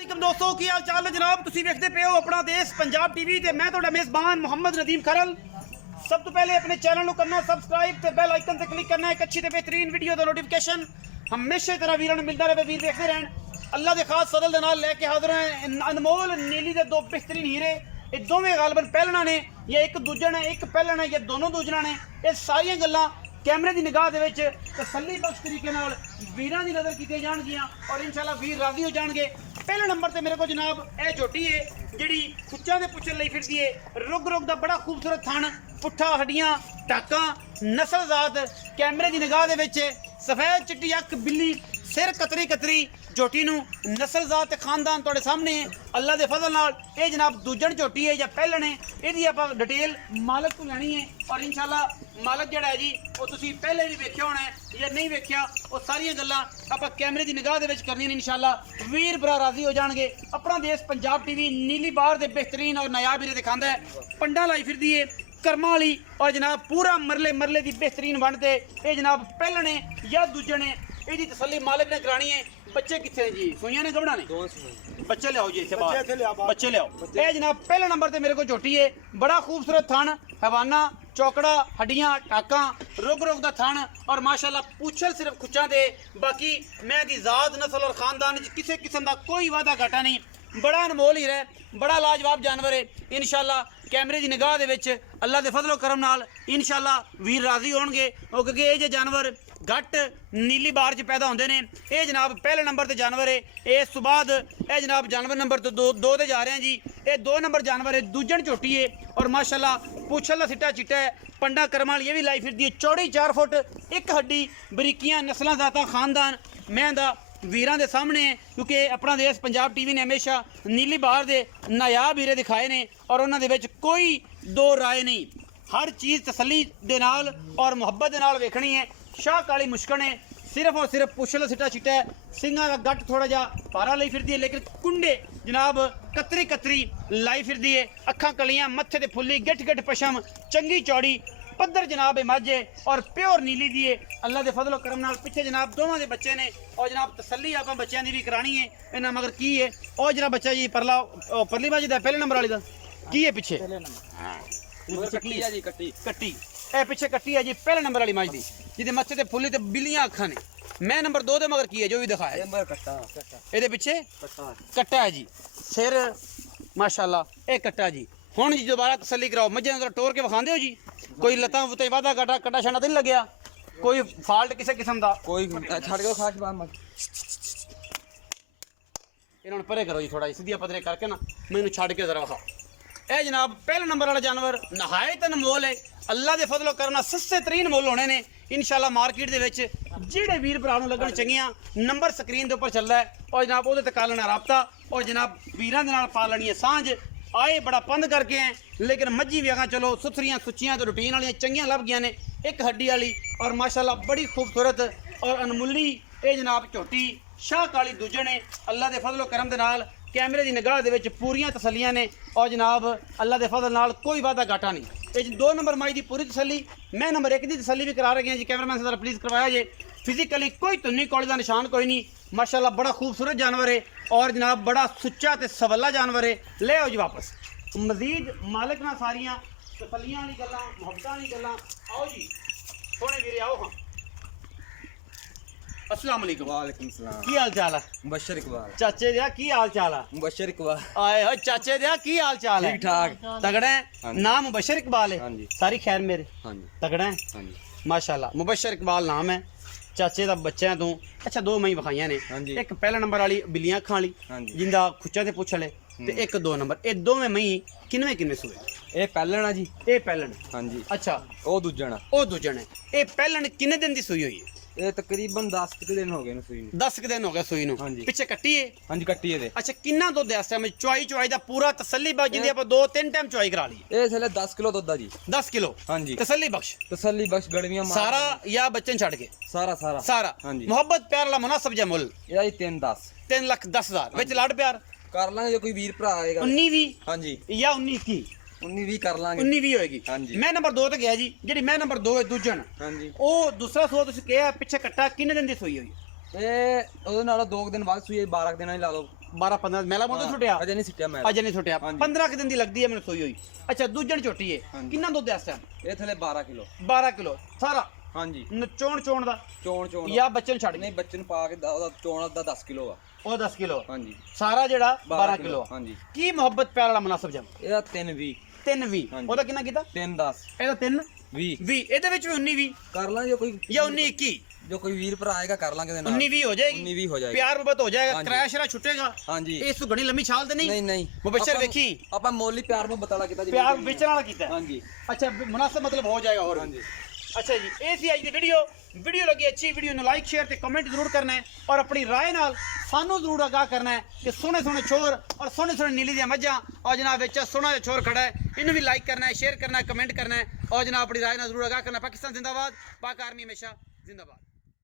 दोस्तों की हाल चाल है जनाब तुसी देखते पे हो अपना देश पंजाब टीवी ते मैं ਤੁਹਾਡਾ मेज़बान मोहम्मद नदीम खरल। सब तो पहले अपने चैनल को करना सब्सक्राइब ते बेल आइकन ते क्लिक करना एक अच्छी ते बेहतरीन वीडियो दा नोटिफिकेशन हमेशा तरह वीरां नूं मिलदा रहे वीर देखते रहन। अल्लाह दे खास फजल दे नाल लेके हाजिर हैं अनमोल नीली दे दो बेहतरीन हीरे। ये दोवें गालबन पहलना ने या एक दूजा ने एक पहलना या दोनों दूजना ने ये सारियां गल्लां कैमरे की निगाह दे विच तसल्ली बख्श तरीके नाल वीरां दी नज़र कीतियां जाणगियां और इंशाअल्लाह वीर राजी हो जाणगे। पहले नंबर ते मेरे को जनाब यह झोटी है जिहड़ी खुच्चां दे पुच्छण लई फिरदी है। रुग रुग दा बड़ा खूबसूरत थण पुट्ठा हड्डियां टाकां नस्लजात कैमरे की निगाह दे विच सफेद चिट्टी अख बिल्ली सिर कतरी कतरी झोटी नूं नस्लजात खानदान तुहाडे सामने है। अल्लाह दे फजल नाल ये जनाब दूजण झोटी है या पहलण है इहदी आपां डिटेल मालक तो लैनी है और इंशाअल्लाह मालक जिहड़ा है जी वो तुसीं पहले भी वेख्या होना है या नहीं वेख्या वो सारियां गल्लां आपां कैमरे की निगाह दे विच करनियां ने। इंशाअल्लाह वीर भरा राजी हो जाणगे। अपना देश पंजाब टीवी नीली बार दे बेहतरीन और नायाब हीरे दिखांदा है। पंडा लाई फिरदी है कर्मा वाली और जनाब पूरा मरले मरले की बेहतरीन बनते ये जनाब पहलने या दूजने ਇਹਦੀ तसल्ली मालिक ने करानी है। बच्चे कितने जी सुइयां ने गबड़ा ने बच्चे लियाओ जी बच्चे लियाओ। ये जनाब पहले नंबर ते मेरे को झोटी है बड़ा खूबसूरत थन हवाना चौकड़ा हड्डियां टाकां रुग रुग दा थन और माशाल्लाह पूछल सिर्फ खुच्चां दे बाकी मैं दी जात नस्ल और खानदान किसी किस्म का कोई वादा घाटा नहीं। बड़ा अनमोल ही रहे बड़ा लाजवाब जानवर है। इंशाअल्लाह कैमरे की निगाह दे विच अल्लाह दे फजलो करम नाल इंशाअल्लाह वीर राजी होणगे क्योंकि ये जे जानवर घट नीली बार च पैदा होंदे ने। ये जनाब पहले नंबर ते जानवर है। इस तो बाद ये जनाब जानवर नंबर तो दो ते जा रहे हैं जी। ये 2 नंबर जानवर है दूजन झोटी है और माशाल्लाह पूछल दा सिट्टा चिट्टा है पंडा करम वाली ये भी लाई फिरदी है चौड़ी 4 फुट एक हड्डी बरीकियां नस्लां जाता खानदान मैं दा वीरां दे सामने है क्योंकि अपना देश पंजाब टीवी ने हमेशा नीली बार दे नायाब हीरे दिखाए ने और उन्हां दे विच कोई दो राय नहीं। हर चीज़ तसल्ली दे नाल और मुहब्बत दे नाल वेखनी है। शाह काली मुश्कन है सिर्फ और सिर्फ पुछल सिट्टा चिट्टा है सिंगा का गट थोड़ा जा पारा लाई फिरदी है लेकिन कुंडे जनाब कतरी कतरी लाई फिरदी है अखा कलियां मत्थे ते फुल्ली गिठ गिठ पशम चंगी चौड़ी पद्धर जनाब है मझ और प्योर नीली दी है। अल्लाह के फजलो करम नाल पिछे जनाब दोवां दे बच्चे ने और जनाब तसल्ली आपां बच्चों की भी करानी है। इन्हां मगर की है और जरा बच्चा जी परला परली बाजी दा पहले नंबर वाली दा की है पिछे कट्टी ए पिछे कट्टी है जी पहले नंबर वाली मझ दी जिहदे मत्थे ते फुल्ली ते बिल्लियां अखां ने। मैं नंबर 2 दे मगर की है जो भी दिखाया ये पिछे कट्टा है जी सिर माशाल्लाह ए कट्टा जी। हुण जी दोबारा तसल्ली कराओ मझे नजर टोर के विखांदे हो जी कोई लत्तां उत्ते वादा काटा कट्टा छाना तो नहीं लग्या कोई फाल्ट किसी किस्म का कोई छड़ के खास बात मत इन्होंने परे करो जी थोड़ा सीधी पतरे करके ना मैनू छड़ के जरा विखाओ। ए जनाब पहले नंबर वाला जानवर नहायत अनमोल है अल्लाह के फजलो करना सस्ते तरीन मुल होने ने। इंशाअल्लाह मार्केट दे विच जिहड़े वीर भरा नूं लगन चंगियां नंबर स्क्रीन दे उपर चलदा है और जनाब उहदे ते कर लेना राबता और जनाब वीरां दे नाल पा लैनी है सांझ। आए बड़ा पंद करके हैं लेकिन मज्जी भी अगर चलो सुथरियां सुचियां तो रूटीन वाली चंगियां लभ गई ने एक हड्डी वाली और माशाल्लाह बड़ी खूबसूरत और अनमुली ये जनाब झोटी शाह काली दूजे ने। अल्लाह के फजलो करम दे नाल कैमरे की निगाह दे विच पूरियां तसल्लियां ने और जनाब अल्लाह के फजल नाल कोई वादा घाटा नहीं। ये 2 नंबर माई की पूरी तसल्ली मैं नंबर 1 की तसल्ली भी करा रहे हैं जी। कैमरामैन से प्लीज़ करवाया जे फिजिकली कोई तुन्नी कौड़ी का निशान कोई नहीं माशाल्लाह बड़ा खूबसूरत जानवर है और जनाब बड़ा सुच्चा ते सवला जानवर है। ले आओ जी वापस मजीद मालिक ना सारियां तसल्लियां वाली गल्लां मुहब्बतां वाली गल्लां आओ जी सोने वीरे आओ। हाँ अस्सलाम वालेकुम वालेकुम सलाम की हाल चाल है मुबशर इकबाल चाचे दिया की हाल चाल है मुबशर इकबाल आए हो चाचे दिया की हाल चाल है ठीक ठाक तगड़ा है नाम मुबशर इकबाल है हाँ जी सारी खैर मेरे हाँ जी तगड़ा है हाँ जी माशाल्लाह मुबशर इकबाल नाम है चाचे का बच्चा तू। अच्छा 2 मई विखाइयां ने एक पहला नंबर वाली बिल्लियां अखां वाली जिंदा खुच्चा ते पुछ ले ते एक 2 नंबर ये दोवें मई किनवे सूए ये पहलना जी ये पहलन हाँ जी अच्छा ओ दूजण ओ दूजण है ये पहलन किन्ने दिन की सूई हुई है ये तकरीबन 10 दिन हो गए ने सूई 10 दिन हो गए सूई नु पिछे कट्टी है हाँ जी कट्टी है। अच्छा किन्ना दुध है इस टाइम चुआई दा पूरा तसल्ली बख्श जिंदी आप 2-3 टाइम चुआई करा ली ये इसले 10 किलो दुध जी 10 किलो हाँ जी तसल्ली बख्श गड़वियां सारा या बच्चन छड़ के सारा सारा सारा हाँ जी मोहब्बत प्यार वाला मुनासिब जा मुल ये 3,10,000 विच लाड प्यार कर लांगे जो कोई वीर भरा आएगा 19-20 हाँ जी या 19-21 19-20 कर लांगे 19-20 होएगी हाँ जी। मैं नंबर 2 ते गया जी जेडी मैं नंबर 2 है दूजन हाँ जी ओ दूसरा सो तुसी कहा पिछे कट्टा किन्ने दिन दी सोई हुई ਇਹ ਉਹਦੇ ਨਾਲ 2 ਦਿਨ ਬਾਅਦ ਸੂਈ 12 ਦਿਨਾਂ ਹੀ ਲਾ ਲਓ 12-15 ਮੈਲਾ ਮੋਟਾ ਛੁੱਟਿਆ ਅਜੇ ਨਹੀਂ ਸਿੱਟਿਆ ਮੈਂ ਅਜੇ ਨਹੀਂ ਛੁੱਟਿਆ 15 ਕਿ ਦਿਨ ਦੀ ਲੱਗਦੀ ਹੈ ਮੈਨੂੰ ਸੋਈ ਹੋਈ ਅੱਛਾ ਦੂਜਣ ਝੋਟੀ ਹੈ ਹਾਂਜੀ। ਕਿੰਨਾ ਦੁੱਧ ਹੈ ਇਸ ਟਾਈਮ ਇਹ ਥਲੇ 12 ਕਿਲੋ 12 ਕਿਲੋ ਸਾਰਾ ਹਾਂਜੀ ਚੋਣ ਦਾ ਚੋਣ ਜਾਂ ਬੱਚੇ ਨੂੰ ਛੱਡ ਨਹੀਂ ਬੱਚੇ ਨੂੰ ਪਾ ਕੇ ਉਹਦਾ ਚੋਣ ਦਾ 10 ਕਿਲੋ ਆ ਉਹ 10 ਕਿਲੋ ਹਾਂਜੀ ਸਾਰਾ ਜਿਹੜਾ 12 ਕਿਲੋ ਹਾਂਜੀ ਕੀ ਮੁਹੱਬਤ ਪਿਆਰ ਵਾਲਾ ਮੁਨਾਸਬ ਜਮ ਇਹਦਾ 320 320 ਹਾਂਜੀ। ਉਹਦਾ ਕਿੰਨਾ ਕੀਤਾ 310 ਇਹਦਾ 3 20 20 ਇਹਦੇ ਵਿੱਚ ਵੀ 19 20 ਕਰ ਲਾਂਗੇ ਕੋਈ ਜਾਂ 19 21 ਜੋ ਕੋਈ ਵੀਰ ਭਰਾ ਆਏਗਾ ਕਰ ਲਾਂਗੇ ਇਹਦੇ ਨਾਲ 19 20 ਹੋ ਜਾਏਗੀ 19 20 ਹੋ ਜਾਏਗੀ ਪਿਆਰ ਮੁਹੱਬਤ ਹੋ ਜਾਏਗਾ ਹਾਂਜੀ। ਕਿਰਾਇਆ ਸ਼ਰਾ ਛੁੱਟੇਗਾ ਹਾਂਜੀ ਇਸ ਤੋਂ ਘਣੀ ਲੰਮੀ ਛਾਲ ਤੇ ਨਹੀਂ ਨਹੀਂ ਮੁਬਸ਼ਰ ਆਪਾਂ- ਵੇਖੀ ਆਪਾਂ ਮੋਲੀ ਪਿਆਰ ਨੂੰ ਬਤਾਲਾ ਕੀਤਾ ਜੀ ਪਿਆਰ ਵੇਚਣ ਵਾਲਾ ਕੀਤਾ ਹੈ। ਹਾਂਜੀ ਅੱਛਾ ਮੁਨਾਸਬ ਮਤਲਬ ਹੋ ਜਾਏਗਾ ਹੋਰ ਹਾਂਜੀ ਅੱਛਾ ਜੀ ਇਹ ਸੀ ਅੱਜ ਦੀ ਵੀਡੀਓ ਲੱਗੀ ਅੱਛੀ ਵੀਡੀਓ ਨੂੰ ਲਾਈਕ ਸ਼ੇਅਰ ਤੇ ਕਮੈਂਟ ਜ਼ਰੂਰ ਕਰਨਾ ਹੈ ਔਰ ਆਪਣੀ ਰਾਏ ਨਾਲ ਸਾਨੂੰ ਜ਼ਰੂਰ ਆਗਾਹ ਕਰਨਾ ਹੈ ਕਿ ਸੋਹਣੇ ਸੋਹਣੇ ਛੋਰ ਔਰ ਸੋਹਣੇ ਨੀਲੀ ਦੀਆਂ ਮੱਝਾਂ ਔਰ ਜਨਾਬ ਵਿੱਚ ਸੋਹਣਾ ਜਿਹਾ ਛੋਰ ਖੜਾ ਹੈ ਇਹਨੂੰ ਵੀ ਲਾਈਕ ਕਰਨਾ ਹੈ ਸ਼ੇਅਰ ਕਰਨਾ ਹੈ ਕਮੈਂਟ ਕਰਨਾ ਹੈ ਔਰ ਜਨਾਬ ਆਪਣੀ ਰਾਏ ਨਾਲ ਜ਼ਰੂਰ ਆਗਾਹ ਕਰਨਾ ਪਾਕਿਸਤਾਨ ਜ਼ਿੰਦਾਬਾਦ ਪਾਕ ਆਰਮੀ ਹਮੇਸ਼ਾ ਜ਼ਿੰਦਾਬਾਦ